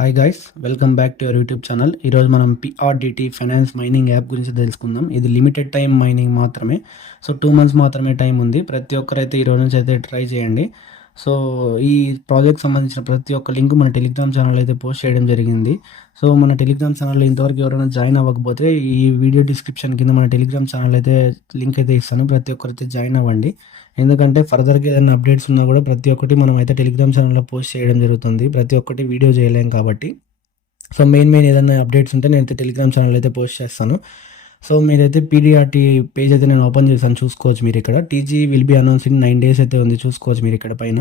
Hi guys, welcome back to your YouTube channel. ఈరోజు మనం పిఆర్డిటి finance mining app గురించి తెలుసుకుందాం. ఇది లిమిటెడ్ టైం మైనింగ్ మాత్రమే. సో 2 మంత్స్ మాత్రమే టైం ఉంది. ప్రతి ఒక్కరైతే ఈ రోజు నుంచి అయితే ట్రై చేయండి. సో ఈ ప్రాజెక్ట్ సంబంధించిన ప్రతి ఒక్క లింక్ మన టెలిగ్రామ్ ఛానల్ అయితే పోస్ట్ చేయడం జరిగింది. సో మన టెలిగ్రామ్ ఛానల్లో ఇంతవరకు ఎవరైనా జాయిన్ అవ్వకపోతే ఈ వీడియో డిస్క్రిప్షన్ కింద మన టెలిగ్రామ్ ఛానల్ అయితే లింక్ అయితే ఇస్తాను. ప్రతి ఒక్కరైతే జాయిన్ అవ్వండి. ఎందుకంటే ఫర్దర్గా ఏదైనా అప్డేట్స్ ఉన్నా కూడా ప్రతి ఒక్కటి మనం అయితే టెలిగ్రామ్ ఛానల్లో పోస్ట్ చేయడం జరుగుతుంది. ప్రతి ఒక్కటి వీడియో చేయలేం కాబట్టి. సో మెయిన్ ఏదైనా అప్డేట్స్ ఉంటే నేనైతే టెలిగ్రామ్ ఛానల్ అయితే పోస్ట్ చేస్తాను. సో మీరైతే పీడిఆర్టీ పేజ్ అయితే నేను ఓపెన్ చేశాను, చూసుకోవచ్చు మీరు ఇక్కడ. TG will be announce in 9 days అయితే ఉంది, చూసుకోవచ్చు మీరు ఇక్కడ పైన.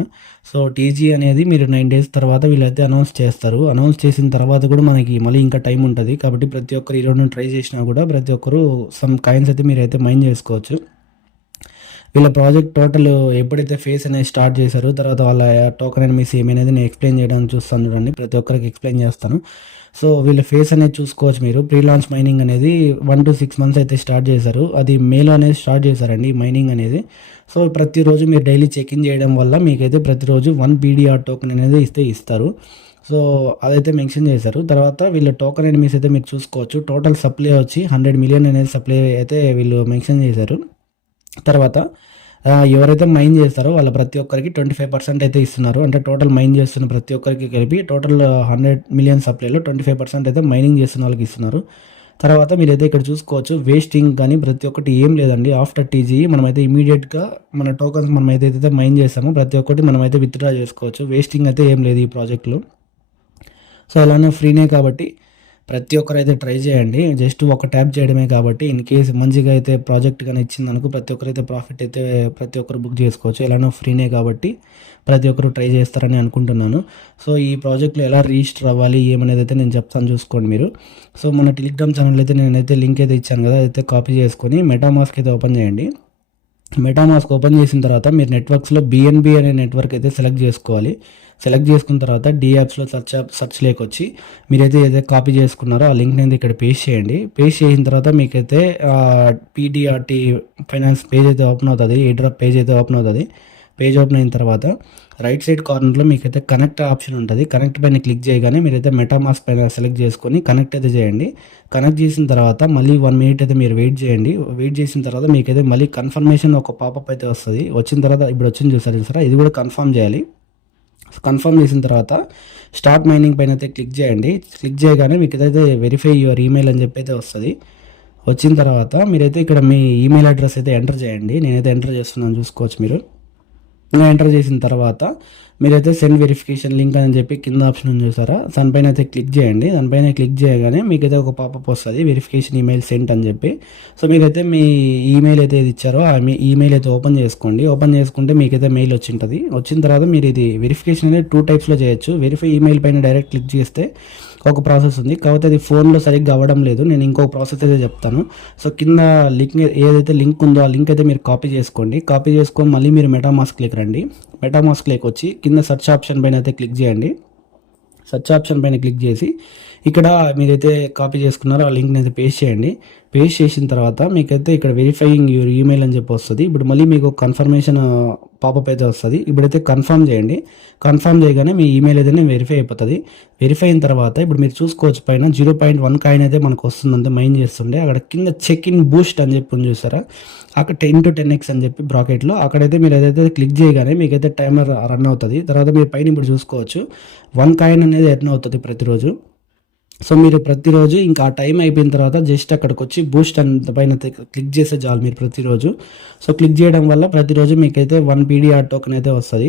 సో టీజీ అనేది మీరు 9 days తర్వాత వీళ్ళైతే అనౌన్స్ చేస్తారు. అనౌన్స్ చేసిన తర్వాత కూడా మనకి మళ్ళీ ఇంకా టైం ఉంటుంది. కాబట్టి ప్రతి ఒక్కరు ఈరోజు ట్రై చేసినా కూడా ప్రతి ఒక్కరు సమ్ కాయిన్స్ అయితే మీరైతే మైన్ చేసుకోవచ్చు. వీళ్ళ ప్రాజెక్ట్ టోటల్ ఎప్పుడైతే ఫేస్ అనేది స్టార్ట్ చేశారో తర్వాత వాళ్ళ టోకెన్ ఎనిమీస్ ఏమైనది నేను ఎక్స్ప్లెయిన్ చేయడానికి చూస్తాను చూడండి. ప్రతి ఒక్కరికి ఎక్స్ప్లెయిన్ చేస్తాను. సో వీళ్ళ ఫేస్ అనేది చూసుకోవచ్చు మీరు. ప్రీ లాంచ్ మైనింగ్ అనేది 1 to 6 months అయితే స్టార్ట్ చేశారు. అది మేలో అనేది స్టార్ట్ చేశారండి మైనింగ్ అనేది. సో ప్రతిరోజు మీరు డైలీ చెక్ ఇన్ చేయడం వల్ల మీకైతే ప్రతిరోజు 1 PDR టోకెన్ అనేది ఇస్తారు. సో అదైతే మెన్షన్ చేశారు. తర్వాత వీళ్ళ టోకెన్ ఎనిమీస్ అయితే మీరు చూసుకోవచ్చు. టోటల్ సప్లై వచ్చి 100 million అనేది సప్లై అయితే వీళ్ళు మెన్షన్ చేశారు. తర్వాత ఎవరైతే మైన్ చేస్తారో వాళ్ళ ప్రతి ఒక్కరికి 25% అయితే ఇస్తున్నారు. అంటే టోటల్ మైన్ చేస్తున్న ప్రతి ఒక్కరికి కలిపి టోటల్ 100 million సప్లైలో 25% అయితే మైనింగ్ చేస్తున్న వాళ్ళకి ఇస్తున్నారు. తర్వాత మీరైతే ఇక్కడ చూసుకోవచ్చు, వేస్టింగ్ కానీ ప్రతి ఒక్కటి ఏం లేదండి. ఆఫ్టర్ టీజీ మనమైతే ఇమీడియట్గా మన టోకన్స్ మనం ఏదైతే మైన్ చేస్తామో ప్రతి ఒక్కటి మనమైతే విత్డ్రా చేసుకోవచ్చు. వేస్టింగ్ అయితే ఏం లేదు ఈ ప్రాజెక్ట్లో. సో అలానే ఫ్రీనే కాబట్టి ప్రతి ఒక్కరైతే ట్రై చేయండి. జస్ట్ ఒక ట్యాప్ చేయడమే కాబట్టి ఇన్ కేస్ మంచిగా అయితే ప్రాజెక్ట్ కానీ ఇచ్చిందనుకో ప్రతి ఒక్కరైతే ప్రాఫిట్ అయితే ప్రతి ఒక్కరు బుక్ చేసుకోవచ్చు. ఎలానో ఫ్రీనే కాబట్టి ప్రతి ఒక్కరు ట్రై చేస్తారని అనుకుంటున్నాను. సో ఈ ప్రాజెక్ట్లో ఎలా రిజిస్టర్ అవ్వాలి ఏమనేది అయితే నేను చెప్తాను, చూసుకోండి మీరు. సో మన టెలిగ్రామ్ ఛానల్ అయితే నేనైతే లింక్ అయితే ఇచ్చాను కదా, అయితే కాపీ చేసుకొని మెటామాస్క్ అయితే ఓపెన్ చేయండి. మెటామాస్క్ ఓపెన్ చేసిన తర్వాత మీరు నెట్వర్క్స్లో BNB అనే నెట్వర్క్ అయితే సెలెక్ట్ చేసుకోవాలి. సెలెక్ట్ చేసుకున్న తర్వాత యాప్స్లో సెర్చ్లోకి వచ్చి మీరైతే ఏదైతే కాపీ చేసుకున్నారో ఆ లింక్ని అయితే ఇక్కడ పేస్ట్ చేయండి. పేస్ట్ చేసిన తర్వాత మీకైతే PDRT ఫైనాన్స్ పేజ్ అయితే ఓపెన్ అవుతుంది. ఎయిర్డ్రాప్ పేజ్ అయితే ఓపెన్ అవుతుంది. పేజ్ ఓపెన్ అయిన తర్వాత రైట్ సైడ్ కార్నర్లో మీకైతే కనెక్ట్ ఆప్షన్ ఉంటుంది. కనెక్ట్ పైన క్లిక్ చేయగానే మీరైతే మెటామాస్క్ పైన సెలెక్ట్ చేసుకొని కనెక్ట్ అయితే చేయండి. కనెక్ట్ చేసిన తర్వాత మళ్ళీ 1 minute అయితే మీరు వెయిట్ చేయండి. వెయిట్ చేసిన తర్వాత మీకైతే మళ్ళీ కన్ఫర్మేషన్ ఒక పాపప్ అయితే వస్తుంది. వచ్చిన తర్వాత ఇప్పుడు వచ్చింది చూసారా, ఇది కూడా కన్ఫర్మ్ చేయాలి. కన్ఫర్మ్ చేసిన తర్వాత స్టార్ట్ మైనింగ్ పైన అయితే క్లిక్ చేయండి. క్లిక్ చేయగానే మీకు అయితే వెరిఫై యువర్ ఈమెయిల్ అని చెప్పి అయితే వస్తుంది. వచ్చిన తర్వాత మీరైతే ఇక్కడ మీ ఈమెయిల్ అడ్రస్ అయితే ఎంటర్ చేయండి. నేనైతే ఎంటర్ చేస్తున్నాను, చూసుకోవచ్చు మీరు. ఎంటర్ చేసిన తర్వాత మీరైతే సెండ్ వెరిఫికేషన్ లింక్ అని చెప్పి కింద ఆప్షన్ ఉంది చూసారా, దానిపైన అయితే క్లిక్ చేయండి. దానిపైన క్లిక్ చేయగానే మీకైతే ఒక పాపప్ వస్తుంది, వెరిఫికేషన్ ఈమెయిల్ సెంట్ అని చెప్పి. సో మీరైతే మీ ఈమెయిల్ అయితే ఇది ఇచ్చారో ఆ ఈమెయిల్ అయితే ఓపెన్ చేసుకోండి. ఓపెన్ చేసుకుంటే మీకైతే మెయిల్ వచ్చి ఉంటుంది. వచ్చిన తర్వాత మీరు ఇది వెరిఫికేషన్ అనేది 2 typesలో చేయొచ్చు. వెరిఫై ఈమెయిల్ పైన డైరెక్ట్ క్లిక్ చేస్తే ఒక ప్రాసెస్ ఉంది, కాకపోతే అది ఫోన్లో సరిగ్గా అవ్వడం లేదు. నేను ఇంకొక ప్రాసెస్ అయితే చెప్తాను. సో కింద లింక్ ఏదైతే లింక్ ఉందో ఆ లింక్ అయితే మీరు కాపీ చేసుకోండి. కాపీ చేసుకొని మళ్ళీ మీరు మెటామాస్క్లోకి రండి. మెటామాస్క్లోకి వచ్చి కింద సెర్చ్ ఆప్షన్ పైన అయితే క్లిక్ చేయండి. సెర్చ్ ఆప్షన్ పైన క్లిక్ చేసి ఇక్కడ మీరైతే కాపీ చేసుకున్నారో ఆ లింక్ని అయితే పేస్ట్ చేయండి. పేస్ట్ చేసిన తర్వాత మీకైతే ఇక్కడ వెరిఫైయింగ్ యువర్ ఈమెయిల్ అని చెప్పి వస్తుంది. ఇప్పుడు మళ్ళీ మీకు కన్ఫర్మేషన్ పాపప్ అయితే వస్తుంది. ఇప్పుడైతే కన్ఫర్మ్ చేయండి. కన్ఫర్మ్ చేయగానే మీ ఈమెయిల్ అయితే వెరిఫై అయిపోతుంది. వెరిఫై అయిన తర్వాత ఇప్పుడు మీరు చూసుకోవచ్చు పైన 0.1 కాయిన్ అయితే మనకు వస్తుందంటే మైన్ చేస్తుండే. అక్కడ కింద చెక్ ఇన్ బూస్ట్ అని చెప్పి చూసారా, అక్కడ 10 to 10x అని చెప్పి బ్రాకెట్లో అక్కడైతే మీరు ఏదైతే క్లిక్ చేయగానే మీకైతే టైమర్ రన్ అవుతుంది. తర్వాత మీరు పైన ఇప్పుడు చూసుకోవచ్చు 1 కాయిన్ అనేది ఎర్న్ అవుతుంది ప్రతిరోజు. సో మీరు ప్రతిరోజు ఇంకా ఆ టైం అయిపోయిన తర్వాత జస్ట్ అక్కడికి వచ్చి బూస్ట్ అంత పైన క్లిక్ చేసే చాలు మీరు ప్రతిరోజు. సో క్లిక్ చేయడం వల్ల ప్రతిరోజు మీకైతే 1 PDR టోకెన్ అయితే వస్తుంది.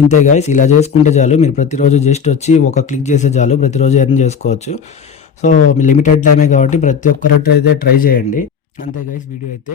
ఇంతే గైస్, ఇలా చేసుకుంటే చాలు. మీరు ప్రతిరోజు జస్ట్ వచ్చి ఒక క్లిక్ చేసే చాలు, ప్రతిరోజు ఎర్న్ చేసుకోవచ్చు. సో లిమిటెడ్ టైమే కాబట్టి ప్రతి ఒక్కరైతే ట్రై చేయండి. అంతే గైస్, వీడియో అయితే